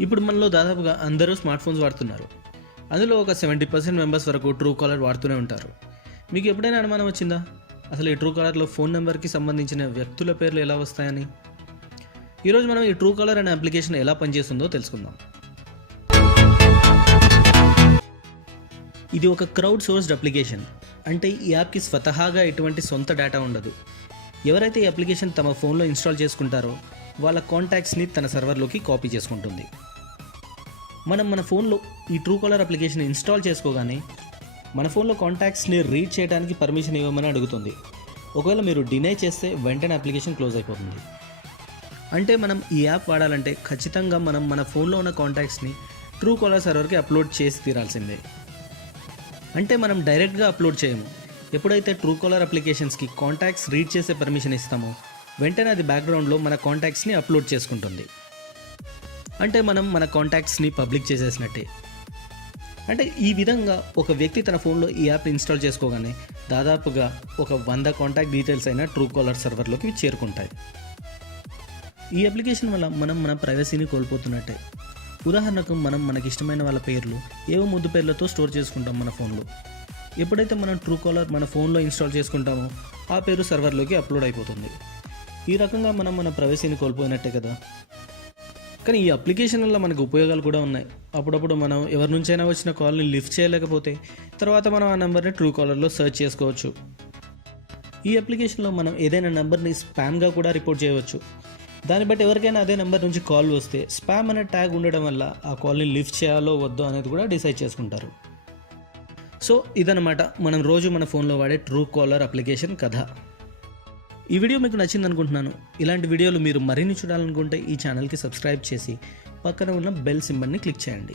ఇప్పుడు మనలో దాదాపుగా అందరూ స్మార్ట్ ఫోన్స్ వాడుతున్నారు. అందులో ఒక 70% మెంబర్స్ వరకు ట్రూ కాలర్ వాడుతూనే ఉంటారు. మీకు ఎప్పుడైనా అనుమానం వచ్చిందా అసలు ఈ ట్రూ కాలర్లో ఫోన్ నెంబర్కి సంబంధించిన వ్యక్తుల పేర్లు ఎలా వస్తాయని? ఈరోజు మనం ఈ ట్రూ కాలర్ అనే అప్లికేషన్ ఎలా పనిచేస్తుందో తెలుసుకుందాం. ఇది ఒక క్రౌడ్ సోర్స్డ్ అప్లికేషన్. అంటే ఈ యాప్కి స్వతహాగా ఎటువంటి సొంత డేటా ఉండదు. ఎవరైతే ఈ అప్లికేషన్ తమ ఫోన్లో ఇన్స్టాల్ చేసుకుంటారో వాళ్ళ కాంటాక్ట్స్ని తన సర్వర్లోకి కాపీ చేసుకుంటుంది. మనం మన ఫోన్లో ఈ ట్రూ కాలర్ అప్లికేషన్ ఇన్స్టాల్ చేసుకోగానే మన ఫోన్లో కాంటాక్ట్స్ని రీడ్ చేయడానికి పర్మిషన్ ఇవ్వమని అడుగుతుంది. ఒకవేళ మీరు డినై చేస్తే వెంటనే అప్లికేషన్ క్లోజ్ అయిపోతుంది. అంటే మనం ఈ యాప్ వాడాలంటే ఖచ్చితంగా మనం మన ఫోన్లో ఉన్న కాంటాక్ట్స్ని ట్రూ కాలర్ సర్వర్కి అప్లోడ్ చేసి తీరాల్సిందే. అంటే మనం డైరెక్ట్గా అప్లోడ్ చేయము. ఎప్పుడైతే ట్రూ కాలర్ అప్లికేషన్స్కి కాంటాక్ట్స్ రీడ్ చేసే పర్మిషన్ ఇస్తామో వెంటనే అది బ్యాక్గ్రౌండ్లో మన కాంటాక్ట్స్ని అప్లోడ్ చేసుకుంటుంది. అంటే మనం మన కాంటాక్ట్స్ని పబ్లిక్ చేసేసినట్టే. అంటే ఈ విధంగా ఒక వ్యక్తి తన ఫోన్లో ఈ యాప్ ఇన్స్టాల్ చేసుకోగానే దాదాపుగా ఒక 100 కాంటాక్ట్ డీటెయిల్స్ అయినా ట్రూ కాలర్ సర్వర్లోకి చేరుకుంటాయి. ఈ అప్లికేషన్ వల్ల మనం మన ప్రైవసీని కోల్పోతున్నట్టే. ఉదాహరణకు మనం మనకిష్టమైన వాళ్ళ పేర్లు ఏవో ముద్దు పేర్లతో స్టోర్ చేసుకుంటాం మన ఫోన్లో. ఎప్పుడైతే మనం ట్రూ కాలర్ మన ఫోన్లో ఇన్స్టాల్ చేసుకుంటామో ఆ పేరు సర్వర్లోకి అప్లోడ్ అయిపోతుంది. ఈ రకంగా మనం మన ప్రైవసీని కోల్పోయినట్టే కదా. కానీ ఈ అప్లికేషన్ వల్ల మనకు ఉపయోగాలు కూడా ఉన్నాయి. అప్పుడప్పుడు మనం ఎవరి నుంచైనా వచ్చిన కాల్ని లిఫ్ట్ చేయలేకపోతే తర్వాత మనం ఆ నెంబర్ని ట్రూ కాలర్లో సెర్చ్ చేసుకోవచ్చు. ఈ అప్లికేషన్లో మనం ఏదైనా నెంబర్ని స్పామ్గా కూడా రిపోర్ట్ చేయవచ్చు. దాన్ని బట్టి ఎవరికైనా అదే నెంబర్ నుంచి కాల్ వస్తే స్పామ్ అనే ట్యాగ్ ఉండడం వల్ల ఆ కాల్ని లిఫ్ట్ చేయాలో వద్దో అనేది కూడా డిసైడ్ చేసుకుంటారు. సో ఇదన్నమాట మనం రోజు మన ఫోన్లో వాడే ట్రూ కాలర్ అప్లికేషన్ కథ. ఈ వీడియో మీకు నచ్చింది అనుకుంటున్నాను. ఇలాంటి వీడియోలు మీరు మరిన్ని చూడాలనుకుంటే ఈ ఛానల్కి సబ్స్క్రైబ్ చేసి పక్కన ఉన్న బెల్ సింబల్ని క్లిక్ చేయండి.